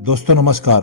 दोस्तों नमस्कार।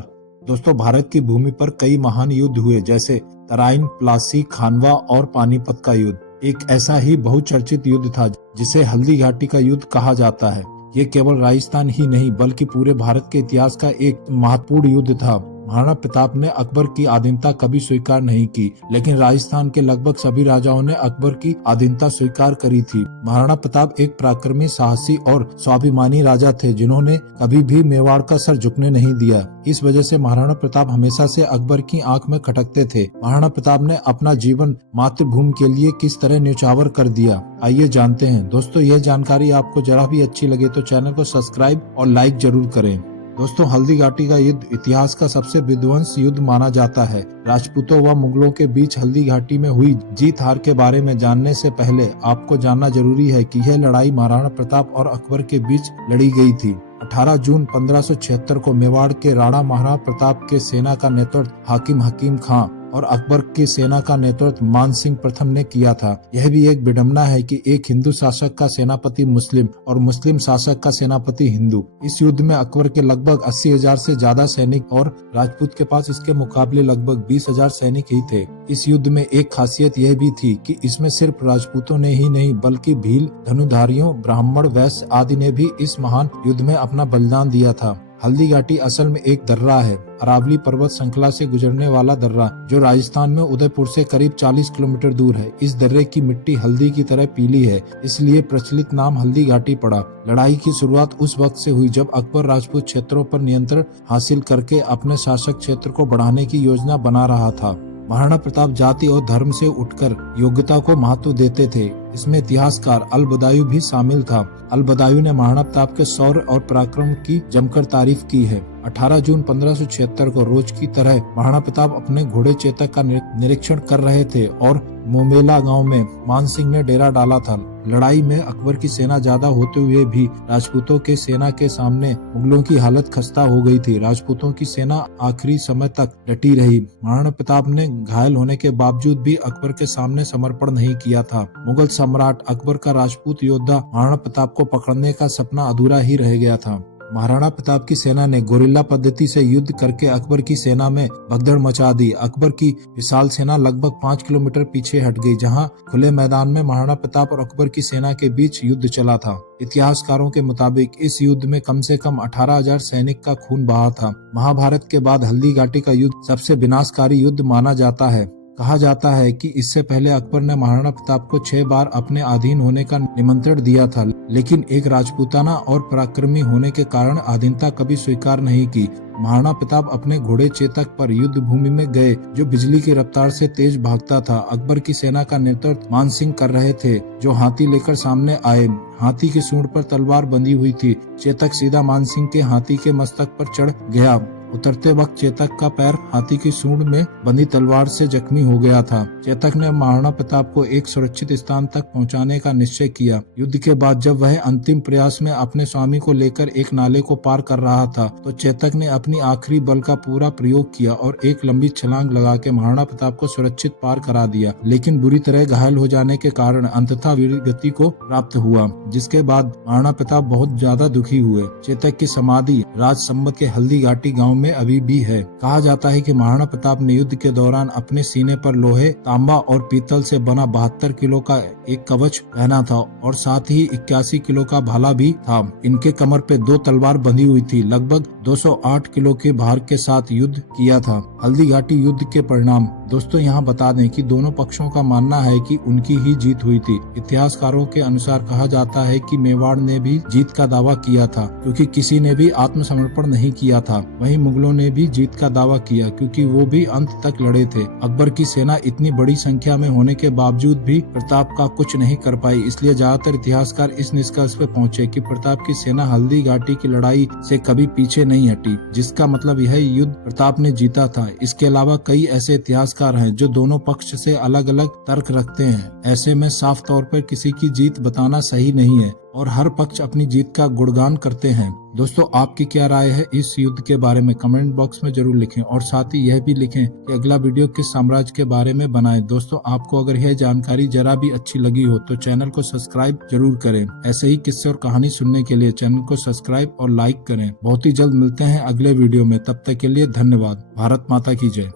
दोस्तों भारत की भूमि पर कई महान युद्ध हुए, जैसे तराइन, प्लासी, खानवा और पानीपत का युद्ध। एक ऐसा ही बहुचर्चित युद्ध था जिसे हल्दी घाटी का युद्ध कहा जाता है। ये केवल राजस्थान ही नहीं बल्कि पूरे भारत के इतिहास का एक महत्वपूर्ण युद्ध था। महाराणा प्रताप ने अकबर की अधीनता कभी स्वीकार नहीं की, लेकिन राजस्थान के लगभग सभी राजाओं ने अकबर की अधीनता स्वीकार करी थी। महाराणा प्रताप एक पराक्रमी, साहसी और स्वाभिमानी राजा थे जिन्होंने कभी भी मेवाड़ का सर झुकने नहीं दिया। इस वजह से महाराणा प्रताप हमेशा से अकबर की आंख में खटकते थे। महाराणा प्रताप ने अपना जीवन मातृभूमि के लिए किस तरह न्यौछावर कर दिया, आइए जानते हैं। दोस्तों यह जानकारी आपको जरा भी अच्छी लगे तो चैनल को सब्सक्राइब और लाइक जरूर करें। दोस्तों हल्दी घाटी का युद्ध इतिहास का सबसे विध्वंस युद्ध माना जाता है। राजपूतों व मुगलों के बीच हल्दी घाटी में हुई जीत हार के बारे में जानने से पहले आपको जानना जरूरी है कि यह लड़ाई महाराणा प्रताप और अकबर के बीच लड़ी गई थी। 18 जून 1576 को मेवाड़ के राणा महाराणा प्रताप के सेना का नेतृत्व हाकिम हकीम खां और अकबर की सेना का नेतृत्व मान सिंह प्रथम ने किया था। यह भी एक विडंबना है कि एक हिंदू शासक का सेनापति मुस्लिम और मुस्लिम शासक का सेनापति हिंदू। इस युद्ध में अकबर के लगभग 80,000 से ज्यादा सैनिक और राजपूत के पास इसके मुकाबले लगभग 20,000 सैनिक ही थे। इस युद्ध में एक खासियत यह भी थी कि इसमें सिर्फ राजपूतों ने ही नहीं बल्कि भील, धनुधारियों, ब्राह्मण, वैश्य आदि ने भी इस महान युद्ध में अपना बलिदान दिया था। हल्दी घाटी असल में एक दर्रा है, अरावली पर्वत श्रृंखला से गुजरने वाला दर्रा, जो राजस्थान में उदयपुर से करीब 40 किलोमीटर दूर है। इस दर्रे की मिट्टी हल्दी की तरह पीली है, इसलिए प्रचलित नाम हल्दी घाटी पड़ा। लड़ाई की शुरुआत उस वक्त से हुई जब अकबर राजपूत क्षेत्रों पर नियंत्रण हासिल करके अपने शासक क्षेत्र को बढ़ाने की योजना बना रहा था। महाराणा प्रताप जाति और धर्म से उठकर योग्यता को महत्व देते थे। इसमें इतिहासकार अल-बदायूं भी शामिल था। अल-बदायूं ने महाराणा प्रताप के शौर्य और पराक्रम की जमकर तारीफ की है। 18 जून 1576 को रोज की तरह महाराणा प्रताप अपने घोड़े चेतक का निरीक्षण कर रहे थे और मोमेला गांव में मान सिंह ने डेरा डाला था। लड़ाई में अकबर की सेना ज्यादा होते हुए भी राजपूतों के सेना के सामने मुगलों की हालत खस्ता हो गई थी। राजपूतों की सेना आखिरी समय तक डटी रही। महाराणा प्रताप ने घायल होने के बावजूद भी अकबर के सामने समर्पण नहीं किया था। मुगल सम्राट अकबर का राजपूत योद्धा महाराणा प्रताप को पकड़ने का सपना अधूरा ही रह गया था। महाराणा प्रताप की सेना ने गोरिल्ला पद्धति से युद्ध करके अकबर की सेना में भगदड़ मचा दी। अकबर की विशाल सेना लगभग 5 किलोमीटर पीछे हट गई, जहां खुले मैदान में महाराणा प्रताप और अकबर की सेना के बीच युद्ध चला था। इतिहासकारों के मुताबिक इस युद्ध में कम से कम 18,000 सैनिक का खून बहा था। महाभारत के बाद हल्दी घाटी का युद्ध सबसे विनाशकारी युद्ध माना जाता है। कहा जाता है कि इससे पहले अकबर ने महाराणा प्रताप को 6 बार अपने अधीन होने का निमंत्रण दिया था, लेकिन एक राजपूताना और पराक्रमी होने के कारण अधीनता कभी स्वीकार नहीं की। महाराणा प्रताप अपने घोड़े चेतक पर युद्ध भूमि में गए, जो बिजली की रफ्तार से तेज भागता था। अकबर की सेना का नेतृत्व मान सिंह कर रहे थे, जो हाथी लेकर सामने आए। हाथी की सूंड पर तलवार बंधी हुई थी। चेतक सीधा मान सिंह के हाथी के मस्तक पर चढ़ गया। उतरते वक्त चेतक का पैर हाथी की सूंड में बंधी तलवार से जख्मी हो गया था। चेतक ने महाराणा प्रताप को एक सुरक्षित स्थान तक पहुंचाने का निश्चय किया। युद्ध के बाद जब वह अंतिम प्रयास में अपने स्वामी को लेकर एक नाले को पार कर रहा था, तो चेतक ने अपनी आखिरी बल का पूरा प्रयोग किया और एक लंबी छलांग लगा के महाराणा प्रताप को सुरक्षित पार करा दिया। लेकिन बुरी तरह घायल हो जाने के कारण अंततः वीरगति को प्राप्त हुआ, जिसके बाद महाराणा प्रताप बहुत ज्यादा दुखी हुए। चेतक की समाधि राजसमंद के हल्दी घाटी गाँव में अभी भी है। कहा जाता है कि महाराणा प्रताप ने युद्ध के दौरान अपने सीने पर लोहे, तांबा और पीतल से बना 72 किलो का एक कवच पहना था और साथ ही 81 किलो का भाला भी था। इनके कमर पे 2 तलवार बंधी हुई थी। लगभग 208 किलो के भार के साथ युद्ध किया था। हल्दी घाटी युद्ध के परिणाम दोस्तों यहाँ बता दें कि दोनों पक्षों का मानना है कि उनकी ही जीत हुई थी। इतिहासकारों के अनुसार कहा जाता है कि मेवाड़ ने भी जीत का दावा किया था, क्योंकि किसी ने भी आत्मसमर्पण नहीं किया था। वहीं मुगलों ने भी जीत का दावा किया, क्योंकि वो भी अंत तक लड़े थे। अकबर की सेना इतनी बड़ी संख्या में होने के बावजूद भी प्रताप का कुछ नहीं कर पाई। इसलिए ज्यादातर इतिहासकार इस निष्कर्ष पे पहुंचे कि प्रताप की सेना हल्दी घाटी की लड़ाई से कभी पीछे नहीं हटी, जिसका मतलब यह युद्ध प्रताप ने जीता था। इसके अलावा कई ऐसे इतिहासकार हैं जो दोनों पक्ष से अलग अलग तर्क रखते हैं। ऐसे में साफ तौर पर किसी की जीत बताना सही नहीं है। और हर पक्ष अपनी जीत का गुणगान करते हैं। दोस्तों, आपकी क्या राय है इस युद्ध के बारे में कमेंट बॉक्स में जरूर लिखें और साथ ही यह भी लिखें कि अगला वीडियो किस साम्राज्य के बारे में बनाएं। दोस्तों, आपको अगर यह जानकारी जरा भी अच्छी लगी हो तो चैनल को सब्सक्राइब जरूर करें। ऐसे ही किस्से और कहानी सुनने के लिए चैनल को सब्सक्राइब और लाइक करें। बहुत ही जल्द मिलते हैं अगले वीडियो में, तब तक के लिए धन्यवाद। भारत माता की जय।